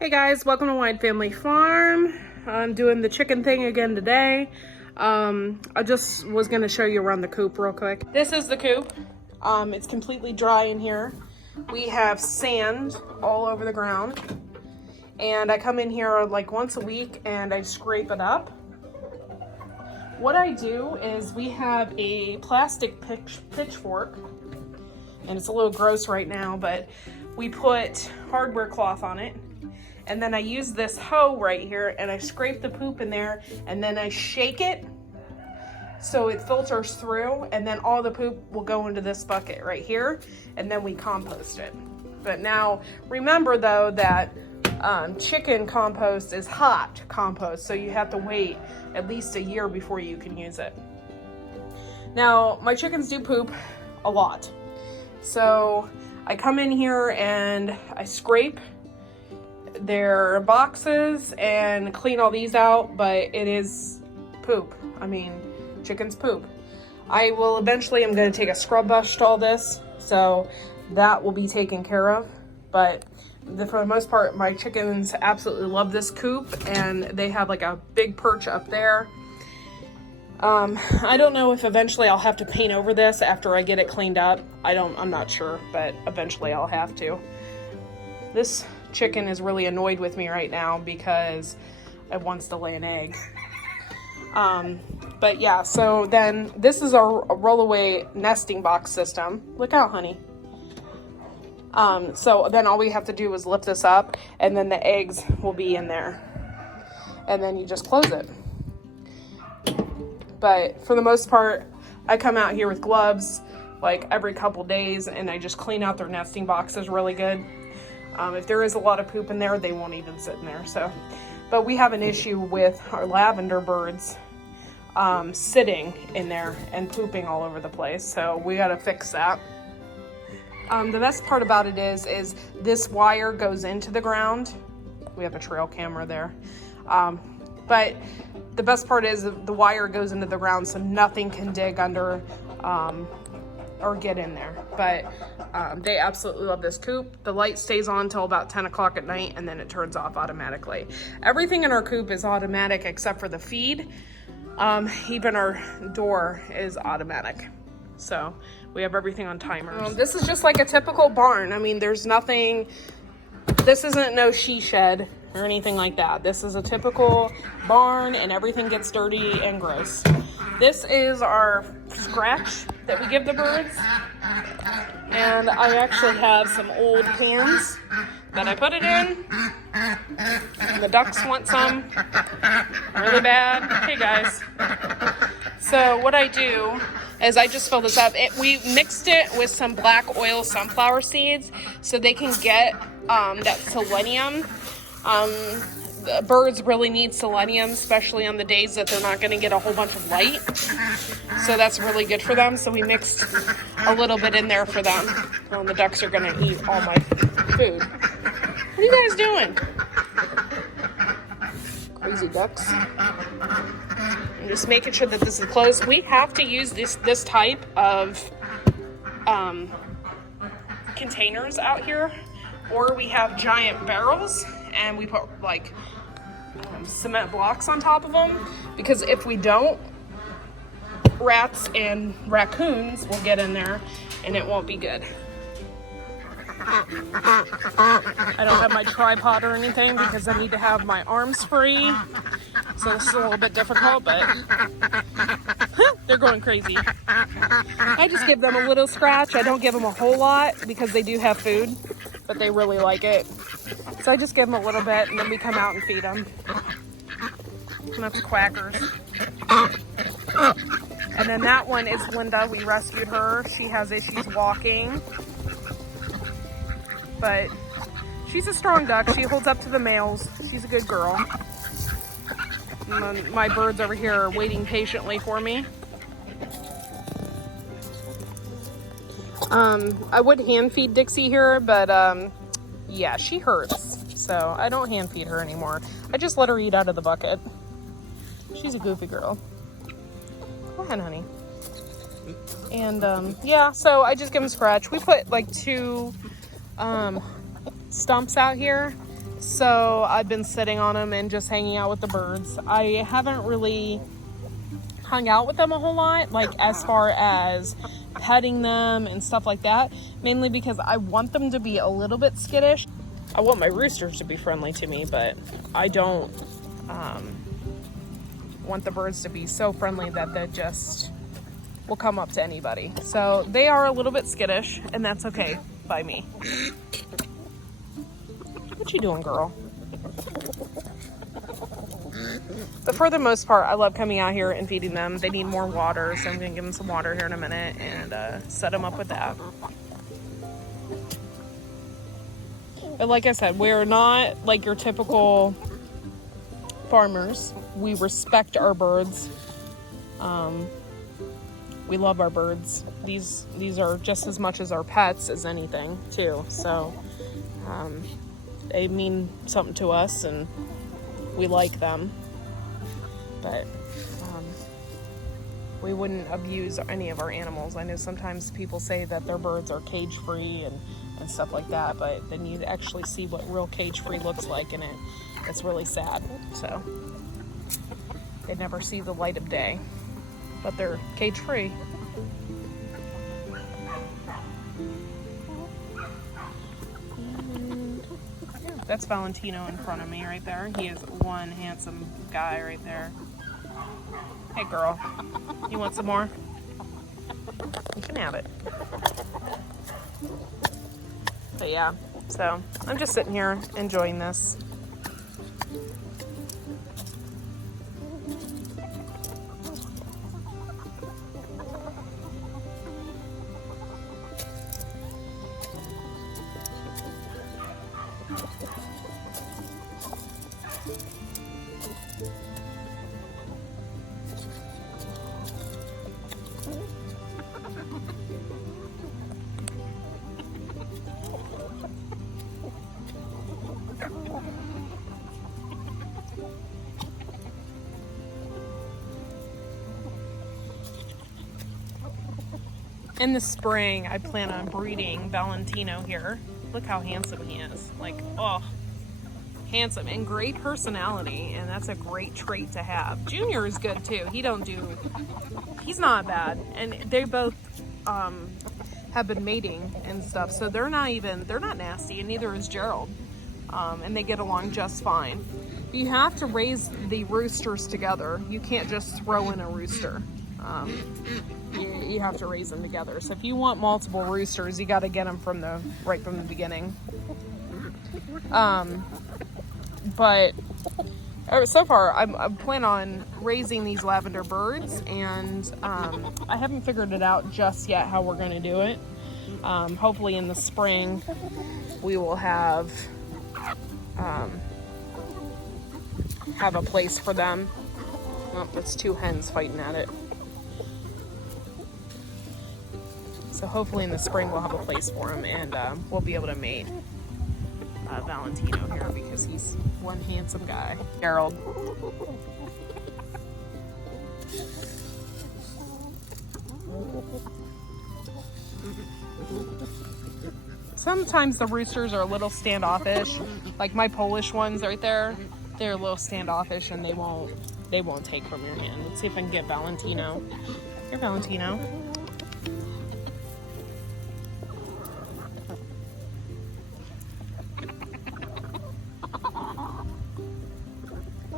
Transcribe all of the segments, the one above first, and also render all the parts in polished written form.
Hey guys, welcome to Wine Family Farm. I'm doing the chicken thing again today. I just was gonna show you around the coop real quick. This is the coop. It's completely dry in here. We have sand all over the ground. And I come in here like once a week and I scrape it up. What I do is we have a plastic pitchfork, and it's a little gross right now, but we put hardware cloth on it. And then I use this hoe right here and I scrape the poop in there and then I shake it so it filters through, and then all the poop will go into this bucket right here, and then we compost it. But now remember though that chicken compost is hot compost, so you have to wait at least a year before you can use it. Now my chickens do poop a lot, so I come in here and I scrape their boxes and clean all these out, but it is poop. I mean, chickens poop. I will eventually, I'm going to take a scrub brush to all this, so that will be taken care of. But for the most part, my chickens absolutely love this coop, and they have like a big perch up there. I don't know if eventually I'll have to paint over this after I get it cleaned up. I'm not sure, but eventually I'll have to. This chicken is really annoyed with me right now because it wants to lay an egg. But yeah, so then this is a rollaway nesting box system. Look out, honey. So then all we have to do is lift this up, and then the eggs will be in there. And then you just close it. But for the most part, I come out here with gloves like every couple days, and I just clean out their nesting boxes really good. If there is a lot of poop in there, they won't even sit in there. So, but we have an issue with our lavender birds sitting in there and pooping all over the place. So we got to fix that. The best part about it is this wire goes into the ground. We have a trail camera there. But the best part is the wire goes into the ground, so nothing can dig under or get in there. But they absolutely love this coop. The light stays on till about 10 o'clock at night, and then it turns off automatically. Everything in our coop is automatic except for the feed. Even our door is automatic. So we have everything on timers. This is just like a typical barn. I mean, there's nothing, this isn't no she shed or anything like that. This is a typical barn, and everything gets dirty and gross. This is our scratch that we give the birds. And I actually have some old pans that I put it in. And the ducks want some really bad. Hey guys. So what I do is I just fill this up. We mixed it with some black oil sunflower seeds so they can get that selenium. The birds really need selenium, especially on the days that they're not going to get a whole bunch of light. So that's really good for them. So we mixed a little bit in there for them. Well, the ducks are going to eat all my food. What are you guys doing? Crazy ducks. I'm just making sure that this is closed. We have to use this type of containers out here, or we have giant barrels and we put like cement blocks on top of them, because if we don't, rats and raccoons will get in there and it won't be good. I don't have my tripod or anything because I need to have my arms free, so this is a little bit difficult, but they're going crazy. I just give them a little scratch. I don't give them a whole lot because they do have food, but they really like it. So I just give them a little bit, and then we come out and feed them. And that's Quackers. And then that one is Linda. We rescued her. She has issues walking, but she's a strong duck. She holds up to the males. She's a good girl. And my birds over here are waiting patiently for me. I would hand feed Dixie here, but yeah, she hurts. So I don't hand feed her anymore. I just let her eat out of the bucket. She's a goofy girl. Go ahead, honey. And yeah, so I just give them scratch. We put like 2 stumps out here So I've been sitting on them and just hanging out with the birds. I haven't really hung out with them a whole lot, like as far as petting them and stuff like that, mainly because I want them to be a little bit skittish. I want my roosters to be friendly to me, but I don't want the birds to be so friendly that they just will come up to anybody. So they are a little bit skittish, and that's okay by me. What you doing, girl? But for the most part, I love coming out here and feeding them. They need more water, so I'm gonna give them some water here in a minute and set them up with that. But like I said, we're not like your typical farmers. We respect our birds. We love our birds. These are just as much as our pets as anything too. So they mean something to us and we like them. But we wouldn't abuse any of our animals. I know sometimes people say that their birds are cage free and stuff like that, but then you actually see what real cage free looks like, and it's really sad. So they never see the light of day, but they're cage free. That's Valentino in front of me right there. He is one handsome guy right there. Hey girl, you want some more? You can have it. But yeah, so I'm just sitting here enjoying this. In the spring, I plan on breeding Valentino here. Look how handsome he is. Like, oh, handsome and great personality, and that's a great trait to have. Junior is good too. He's not bad, and they both have been mating and stuff, so they're not nasty, and neither is Gerald, and they get along just fine. You have to raise the roosters together. You can't just throw in a rooster. You have to raise them together. So if you want multiple roosters, you got to get them right from the beginning. But so far, I plan on raising these lavender birds, and I haven't figured it out just yet how we're going to do it. Hopefully in the spring, we will have a place for them. Oh, that's two hens fighting at it. So hopefully in the spring we'll have a place for him, and we'll be able to mate Valentino here because he's one handsome guy. Gerald. Sometimes the roosters are a little standoffish, like my Polish ones right there. They're a little standoffish and they won't take from your hand. Let's see if I can get Valentino. Here, Valentino.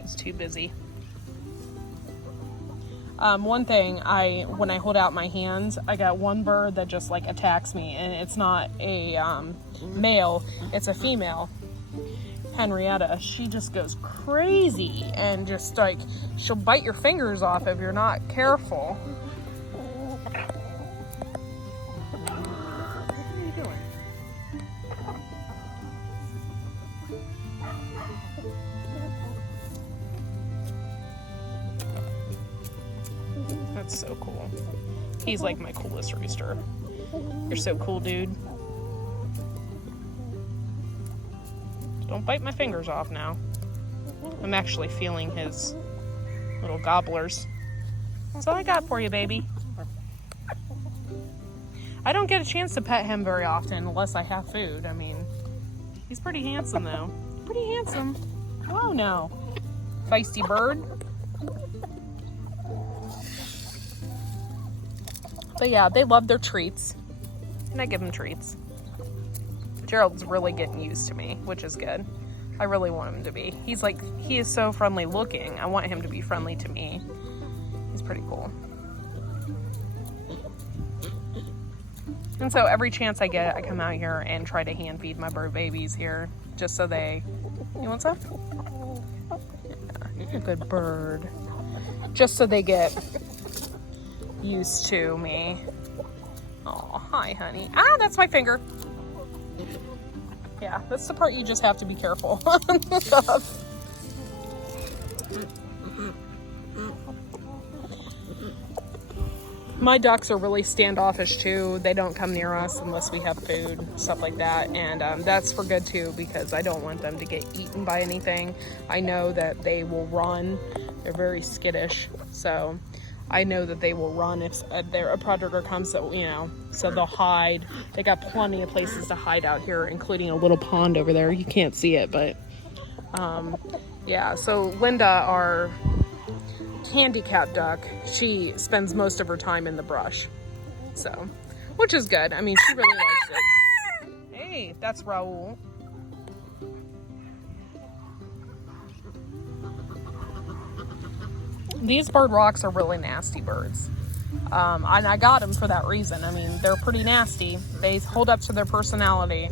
He's too busy. One thing, when I hold out my hands, I got one bird that just like attacks me, and it's not a male, it's a female. Henrietta, she just goes crazy and just like, she'll bite your fingers off if you're not careful. What are you doing? That's so cool. He's like my coolest rooster. You're so cool, dude. Don't bite my fingers off now. I'm actually feeling his little gobblers. That's all I got for you, baby. I don't get a chance to pet him very often unless I have food. I mean, he's pretty handsome though. pretty handsome. Oh no. Feisty bird. But yeah, they love their treats. And I give them treats. Gerald's really getting used to me, which is good. I really want him to be. He is so friendly looking. I want him to be friendly to me. He's pretty cool. And so every chance I get, I come out here and try to hand feed my bird babies here, just so they, you want some? Yeah, you're a good bird. Just so they get used to me. Oh, hi, honey. Ah, that's my finger. Yeah, that's the part you just have to be careful of. My ducks are really standoffish too. They don't come near us unless we have food, stuff like that. And that's for good too, because I don't want them to get eaten by anything. I know that they will run. They're very skittish. So I know that they will run if a predator comes, so, you know, so they'll hide. They got plenty of places to hide out here, including a little pond over there. You can't see it, but yeah. So Linda, our handicap duck, she spends most of her time in the brush, so, which is good. I mean, she really likes it. Hey, that's Raul. These bird rocks are really nasty birds, and I got them for that reason. I mean, they're pretty nasty. They hold up to their personality.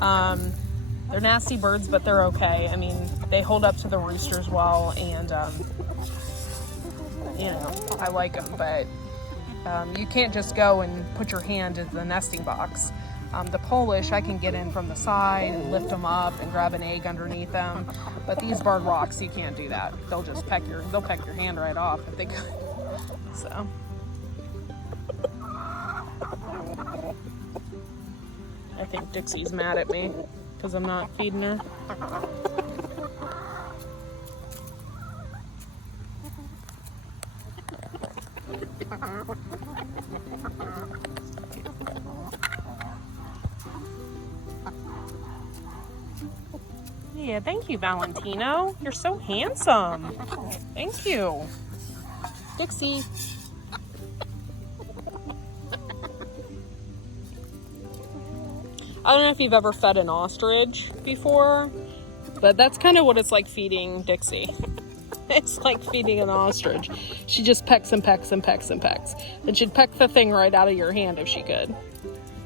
They're nasty birds, but they're okay. I mean, they hold up to the roosters well, and you know, I like them, but you can't just go and put your hand into the nesting box. The Polish, I can get in from the side and lift them up and grab an egg underneath them, but these bird rocks, you can't do that. They'll just peck your hand right off if they could. So. I think Dixie's mad at me because I'm not feeding her. Yeah, thank you, Valentino. You're so handsome. Thank you. Dixie. I don't know if you've ever fed an ostrich before, but that's kind of what it's like feeding Dixie. It's like feeding an ostrich. She just pecks and pecks and pecks and pecks. And she'd peck the thing right out of your hand if she could.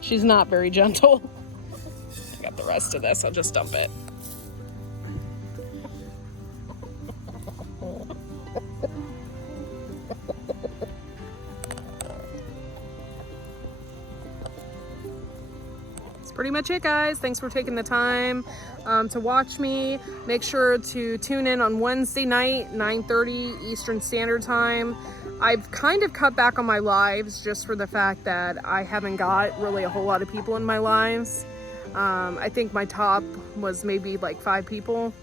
She's not very gentle. I got the rest of this. I'll just dump it. Pretty much it, guys. Thanks for taking the time to watch me. Make sure to tune in on Wednesday night, 9:30 Eastern Standard Time. I've kind of cut back on my lives just for the fact that I haven't got really a whole lot of people in my lives. I think my top was maybe like 5 people.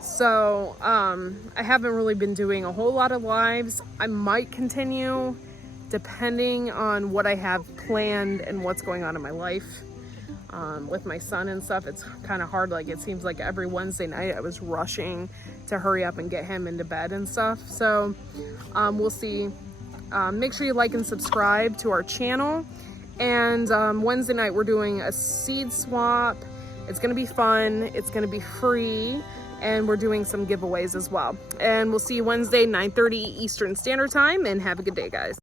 So I haven't really been doing a whole lot of lives. I might continue depending on what I have planned and what's going on in my life. With my son and stuff, it's kind of hard. Like, it seems like every Wednesday night I was rushing to hurry up and get him into bed and stuff. So we'll see. Make sure you like and subscribe to our channel. And Wednesday night we're doing a seed swap. It's gonna be fun. It's gonna be free, and we're doing some giveaways as well. And we'll see you Wednesday, 9:30 Eastern Standard Time, and have a good day, guys.